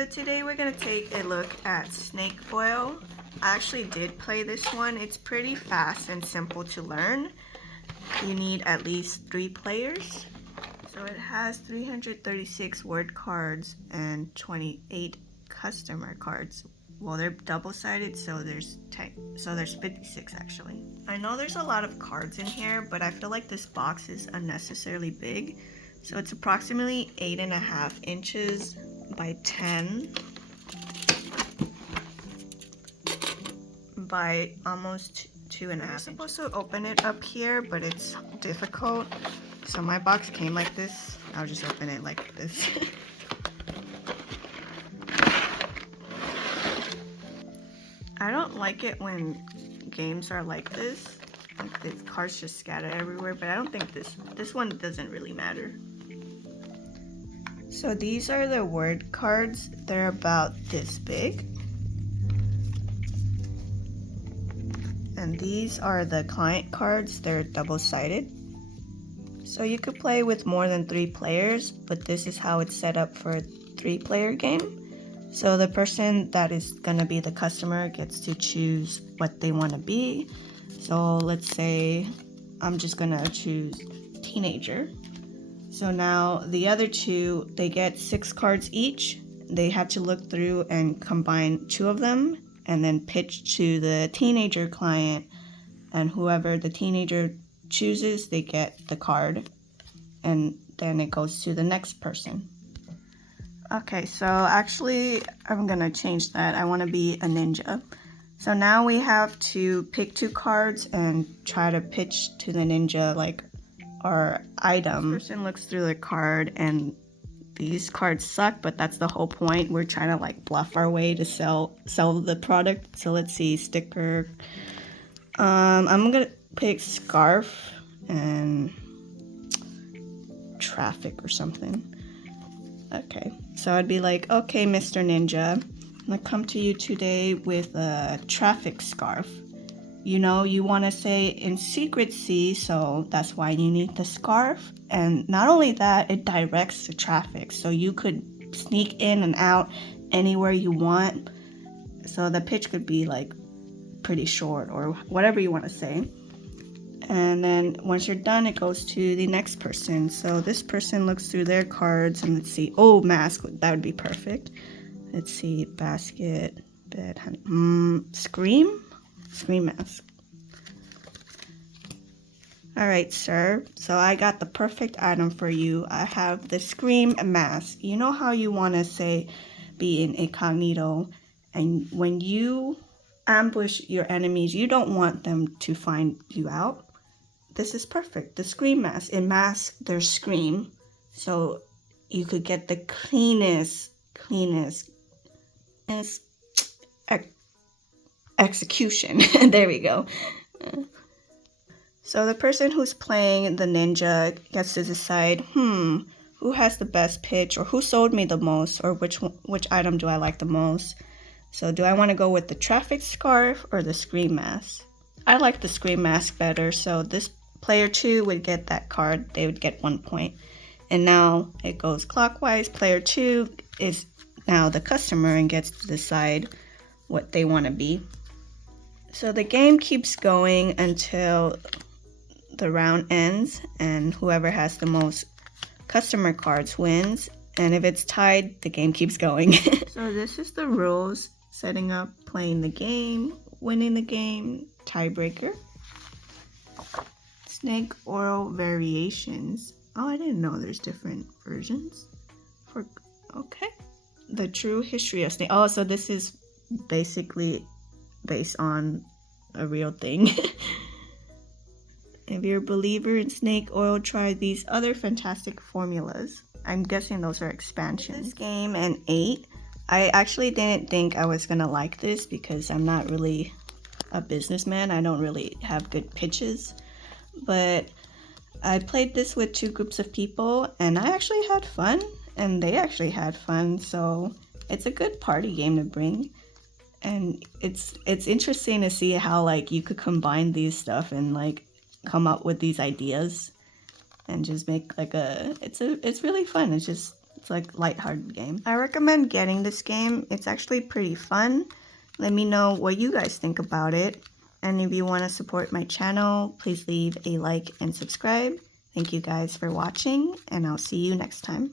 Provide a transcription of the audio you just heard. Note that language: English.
So today we're gonna take a look at snake oil. I actually did play this one. It's pretty fast and simple to learn. You need at least 3 players. So it has 336 word cards and 28 customer cards. Well, they're double-sided, so there's 56 actually. I know there's a lot of cards in here, but I feel like this box is unnecessarily big. So it's approximately 8.5 inches by 10 by almost 2.5 inches. I'm supposed to open it up here, but it's difficult. So my box came like this. I'll just open it like this. I don't like it when games are like this. Like the cards just scatter everywhere, but I don't think this one doesn't really matter. So these are the word cards. They're about this big. And these are the client cards. They're double-sided. So you could play with more than 3 players, but this is how it's set up for a 3-player game. So the person that is gonna be the customer gets to choose what they wanna be. So let's say I'm just gonna choose teenager. So now the other 2, they get 6 cards each. They have to look through and combine 2 of them and then pitch to the teenager client, and whoever the teenager chooses, they get the card, and then it goes to the next person. Okay, so actually I'm gonna change that. I want to be a ninja. So now we have to pick 2 cards and try to pitch to the ninja like our item. This person looks through the card and these cards suck, but that's the whole point. We're trying to like bluff our way to sell the product. So let's see, sticker. I'm gonna pick scarf and traffic or something. Okay, so I'd be like, okay, Mr. Ninja, I'm gonna come to you today with a traffic scarf. You know, you want to say in secrecy, so that's why you need the scarf. And not only that, it directs the traffic, so you could sneak in and out anywhere you want. So the pitch could be like pretty short or whatever you want to say. And then once you're done, it goes to the next person. So this person looks through their cards and let's see. Oh, mask, that would be perfect. Let's see, basket, bed, honey. Scream mask. Alright, sir. So I got the perfect item for you. I have the scream mask. You know how you want to say be in incognito, and when you ambush your enemies, you don't want them to find you out. This is perfect. The scream mask. It masks their scream, so you could get the cleanest execution. There we go. So the person who's playing the ninja gets to decide, who has the best pitch, or who sold me the most, or which item do I like the most. So do I want to go with the traffic scarf or the scream mask? I like the scream mask better, so this player 2 would get that card. They would get 1 point. And now it goes clockwise. Player 2 is now the customer and gets to decide what they want to be. So the game keeps going until the round ends, and whoever has the most customer cards wins. And if it's tied, the game keeps going. So this is the rules: setting up, playing the game, winning the game, tiebreaker. Snake oil variations. Oh, I didn't know there's different versions. Okay. The true history of snake. Oh, so this is basically based on a real thing. If you're a believer in snake oil, try these other fantastic formulas. I'm guessing those are expansions. This game and 8. I actually didn't think I was gonna like this because I'm not really a businessman. I don't really have good pitches. But I played this with 2 groups of people and I actually had fun and they actually had fun. So it's a good party game to bring. And it's interesting to see how like you could combine these stuff and like come up with these ideas and just make like it's really fun. It's just It's like a lighthearted game. I recommend getting this game. It's actually pretty fun. Let me know what you guys think about it. And if you want to support my channel, please leave a like and subscribe. Thank you guys for watching, and I'll see you next time.